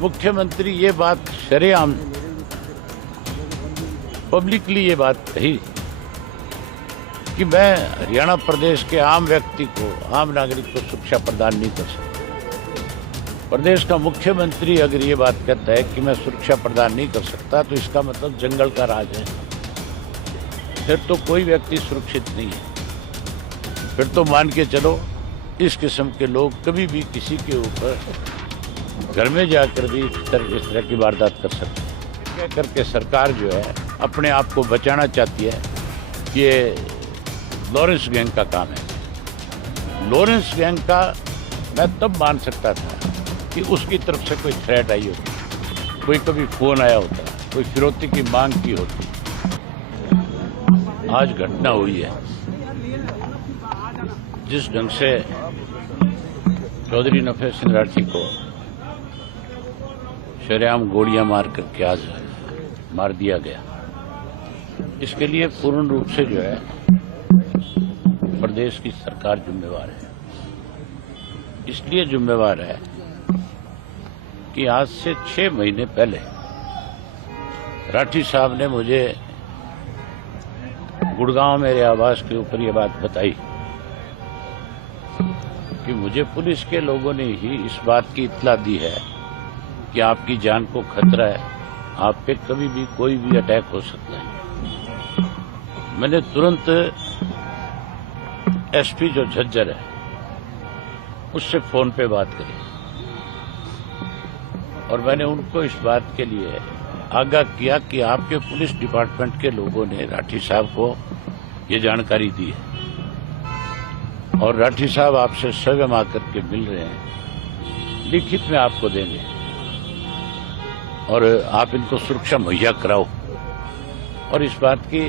मुख्यमंत्री ये बात शरेआम पब्लिकली ये बात कही कि मैं हरियाणा प्रदेश के आम व्यक्ति को, आम नागरिक को सुरक्षा प्रदान नहीं कर सकता। प्रदेश का मुख्यमंत्री अगर ये बात कहता है कि मैं सुरक्षा प्रदान नहीं कर सकता, तो इसका मतलब जंगल का राज है। फिर तो कोई व्यक्ति सुरक्षित नहीं है। फिर तो मान के चलो इस किस्म के लोग कभी भी किसी के ऊपर घर में जाकर भी इस तरह की वारदात कर सकते हैं। कह करके सरकार जो है अपने आप को बचाना चाहती है कि ये लॉरेंस गैंग का काम है। लॉरेंस गैंग का मैं तब मान सकता था कि उसकी तरफ से कोई थ्रेट आई होती, कोई कभी फोन आया होता, कोई फिरौती की मांग की होती। आज घटना हुई है, जिस ढंग से चौधरी नफे सिंह राठी को शरेआम गोलियां मार करके आज मार दिया गया, इसके लिए पूर्ण रूप से जो है प्रदेश की सरकार जिम्मेवार है। इसलिए जिम्मेवार है कि आज से 6 महीने पहले राठी साहब ने मुझे गुड़गांव मेरे आवास के ऊपर ये बात बताई कि मुझे पुलिस के लोगों ने ही इस बात की इत्तला दी है कि आपकी जान को खतरा है, आप पे कभी भी कोई भी अटैक हो सकता है। मैंने तुरंत एसपी जो झज्जर है उससे फोन पे बात करी और मैंने उनको इस बात के लिए आगाह किया कि आपके पुलिस डिपार्टमेंट के लोगों ने राठी साहब को ये जानकारी दी है और राठी साहब आपसे स्वयं आकर के मिल रहे हैं, लिखित में आपको देंगे और आप इनको सुरक्षा मुहैया कराओ और इस बात की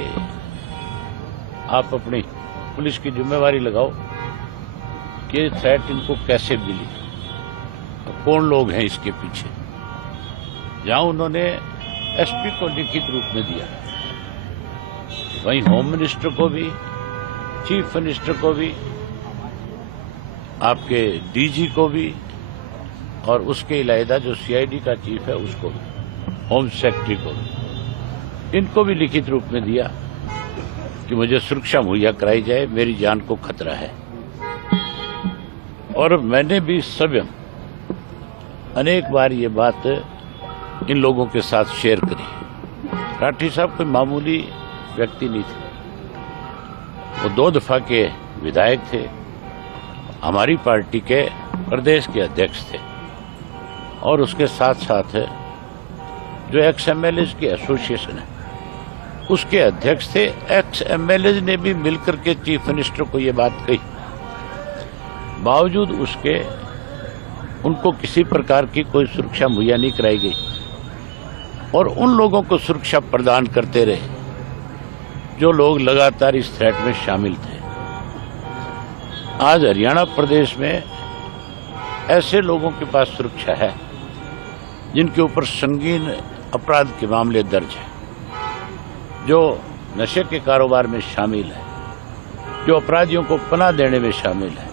आप अपनी पुलिस की जिम्मेवारी लगाओ कि थ्रेट इनको कैसे मिली और कौन लोग हैं इसके पीछे। जहां उन्होंने एसपी को लिखित रूप में दिया, वहीं होम मिनिस्टर को भी, चीफ मिनिस्टर को भी, आपके डीजी को भी और उसके इलावा जो सीआईडी का चीफ है उसको भी, होम सेक्रेटरी को भी, इनको भी लिखित रूप में दिया कि मुझे सुरक्षा मुहैया कराई जाए, मेरी जान को खतरा है। और मैंने भी स्वयं अनेक बार ये बात इन लोगों के साथ शेयर करी। राठी साहब कोई मामूली व्यक्ति नहीं थे, वो 2 दफा के विधायक थे, हमारी पार्टी के प्रदेश के अध्यक्ष थे और उसके साथ साथ जो एक्स एमएलए की एसोसिएशन है उसके अध्यक्ष थे। एक्स एमएलए ने भी मिलकर के चीफ मिनिस्टर को ये बात कही, बावजूद उसके उनको किसी प्रकार की कोई सुरक्षा मुहैया नहीं कराई गई और उन लोगों को सुरक्षा प्रदान करते रहे जो लोग लगातार इस थ्रेट में शामिल थे। आज हरियाणा प्रदेश में ऐसे लोगों के पास सुरक्षा है जिनके ऊपर संगीन अपराध के मामले दर्ज हैं, जो नशे के कारोबार में शामिल है, जो अपराधियों को पनाह देने में शामिल है।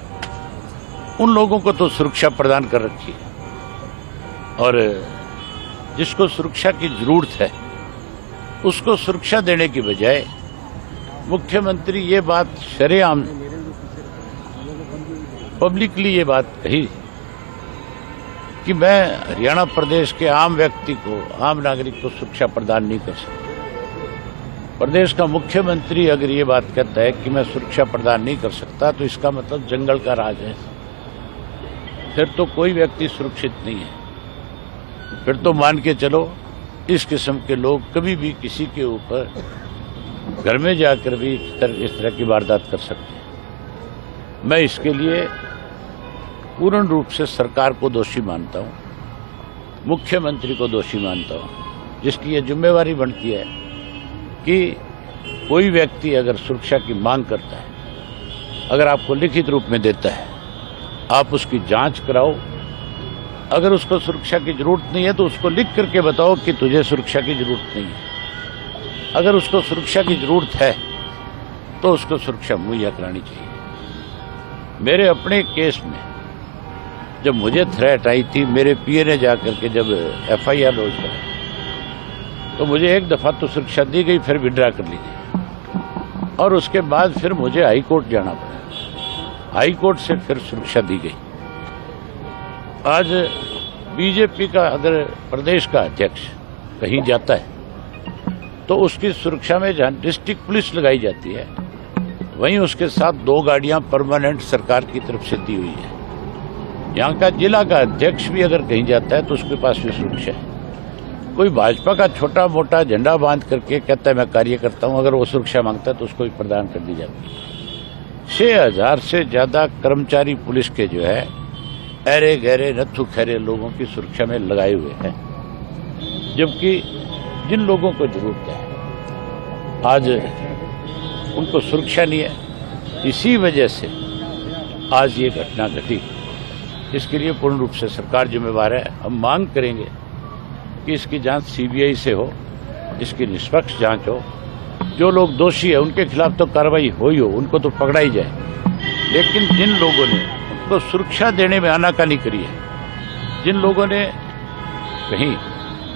उन लोगों को तो सुरक्षा प्रदान कर रखी है और जिसको सुरक्षा की जरूरत है उसको सुरक्षा देने की बजाय मुख्यमंत्री ये बात शरेआम पब्लिकली ये बात कही कि मैं हरियाणा प्रदेश के आम व्यक्ति को, आम नागरिक को सुरक्षा प्रदान नहीं कर सकता। प्रदेश का मुख्यमंत्री अगर ये बात कहता है कि मैं सुरक्षा प्रदान नहीं कर सकता, तो इसका मतलब जंगल का राज है। फिर तो कोई व्यक्ति सुरक्षित नहीं है। फिर तो मान के चलो इस किस्म के लोग कभी भी किसी के ऊपर घर में जाकर भी इस तरह की वारदात कर सकते हैं। मैं इसके लिए पूर्ण रूप से सरकार को दोषी मानता हूं, मुख्यमंत्री को दोषी मानता हूं, जिसकी ये जिम्मेवारी बनती है कि कोई व्यक्ति अगर सुरक्षा की मांग करता है, अगर आपको लिखित रूप में देता है, आप उसकी जांच कराओ। अगर उसको सुरक्षा की जरूरत नहीं है तो उसको लिख करके बताओ कि तुझे सुरक्षा की जरूरत नहीं है। अगर उसको सुरक्षा की जरूरत है तो उसको सुरक्षा मुहैया करानी चाहिए। मेरे अपने केस में जब मुझे थ्रेट आई थी, मेरे पीए ने जाकर के जब FIR लॉन्च करा तो मुझे एक दफ़ा तो सुरक्षा दी गई, फिर विड्रा कर ली गई और उसके बाद फिर मुझे हाई कोर्ट जाना पड़ा। हाई कोर्ट से फिर सुरक्षा दी गई। आज बीजेपी का अगर प्रदेश का अध्यक्ष कहीं जाता है तो उसकी सुरक्षा में जहाँ डिस्ट्रिक्ट पुलिस लगाई जाती है, वहीं उसके साथ 2 गाड़ियां परमानेंट सरकार की तरफ से दी हुई है। यहाँ का जिला का अध्यक्ष भी अगर कहीं जाता है तो उसके पास भी सुरक्षा है। कोई भाजपा का छोटा मोटा झंडा बांध करके कहता है मैं कार्य करता हूँ, अगर वो सुरक्षा मांगता है तो उसको भी प्रदान कर दी जाती है। 6000 से ज्यादा कर्मचारी पुलिस के जो है अरे गहरे नत्थु खैरे लोगों की सुरक्षा में लगाए हुए हैं, जबकि जिन लोगों को जरूरत है आज उनको सुरक्षा नहीं है। इसी वजह से आज ये घटना घटी। इसके लिए पूर्ण रूप से सरकार जिम्मेवार है। हम मांग करेंगे कि इसकी जांच CBI से हो, इसकी निष्पक्ष जांच हो। जो लोग दोषी है उनके खिलाफ तो कार्रवाई हो ही हो, उनको तो पकड़ा ही जाए। लेकिन जिन लोगों ने उनको सुरक्षा देने में आनाकानी करी है, जिन लोगों ने कहीं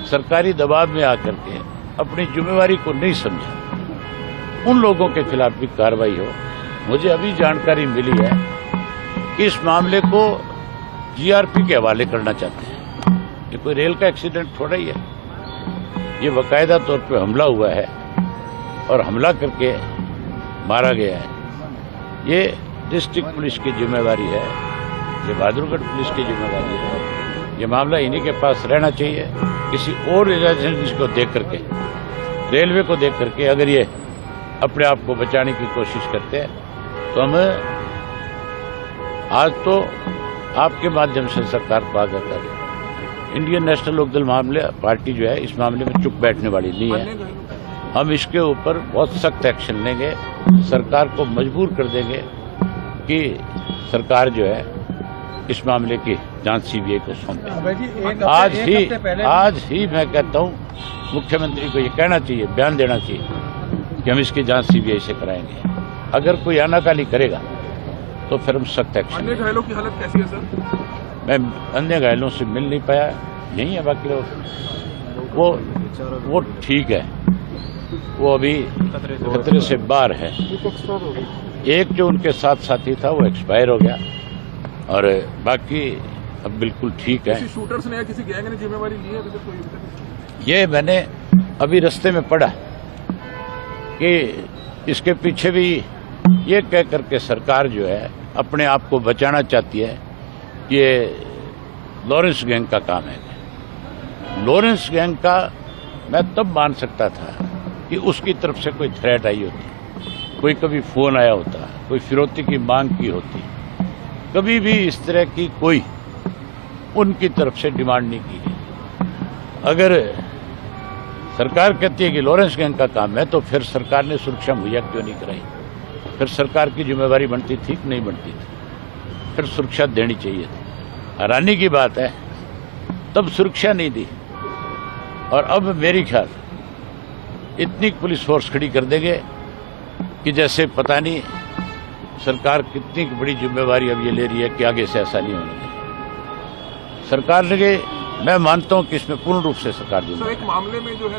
सरकारी दबाव में आकर के अपनी जिम्मेवारी को नहीं समझा, उन लोगों के खिलाफ भी कार्रवाई हो। मुझे अभी जानकारी मिली है कि इस मामले को GRP के हवाले करना चाहते हैं। ये कोई रेल का एक्सीडेंट थोड़ा ही है, ये बाकायदा तौर पे हमला हुआ है और हमला करके मारा गया है। ये डिस्ट्रिक्ट पुलिस की जिम्मेवारी है, ये बहादुरगढ़ पुलिस की जिम्मेवारी है। ये मामला इन्हीं के पास रहना चाहिए। किसी और एजेंसी को देख करके, रेलवे को देख करके अगर ये अपने आप को बचाने की कोशिश करते हैं तो हम आज तो आपके माध्यम से सरकार को आगाह करें। इंडियन नेशनल लोकदल मामले पार्टी जो है इस मामले में चुप बैठने वाली नहीं है। हम इसके ऊपर बहुत सख्त एक्शन लेंगे, सरकार को मजबूर कर देंगे कि सरकार जो है इस मामले की जांच CBI को सौंपे। आज ही मैं कहता हूँ मुख्यमंत्री को ये कहना चाहिए, बयान देना चाहिए कि हम इसकी जांच CBI से कराएंगे। अगर कोई आनाकानी करेगा तो फिर हम सख्त एक्शन। अन्य घायलों की हालत कैसी है सर? मैं अन्य घायलों से मिल नहीं पाया, यही है। बाकी लोग वो ठीक है, वो अभी खतरे से बाहर है। एक जो उनके साथ साथी था वो एक्सपायर हो गया और बाकी अब बिल्कुल ठीक है। किसी शूटर्स ने या किसी गैंग ने जिम्मेवारी ली है? ये मैंने अभी रास्ते में पढ़ा कि इसके पीछे भी ये कह करके सरकार जो है अपने आप को बचाना चाहती है कि ये लॉरेंस गैंग का काम है। लॉरेंस गैंग का मैं तब मान सकता था कि उसकी तरफ से कोई थ्रेट आई होती, कोई कभी फोन आया होता, कोई फिरौती की मांग की होती। कभी भी इस तरह की कोई उनकी तरफ से डिमांड नहीं की गई। अगर सरकार कहती है कि लॉरेंस गैंग का काम है तो फिर सरकार ने सुरक्षा मुहैया क्यों नहीं कराई? फिर सरकार की जिम्मेवारी बनती थी कि नहीं बनती थी? फिर सुरक्षा देनी चाहिए थी। हैरानी की बात है तब सुरक्षा नहीं दी और अब मेरी ख्याल इतनी पुलिस फोर्स खड़ी कर देंगे कि जैसे पता नहीं सरकार कितनी बड़ी जिम्मेवारी अब ये ले रही है कि आगे से ऐसा नहीं होने देगी। सरकार ने, मैं मानता हूं कि इसमें पूर्ण रूप से सरकार जिम्मेदार है। एक मामले में जो है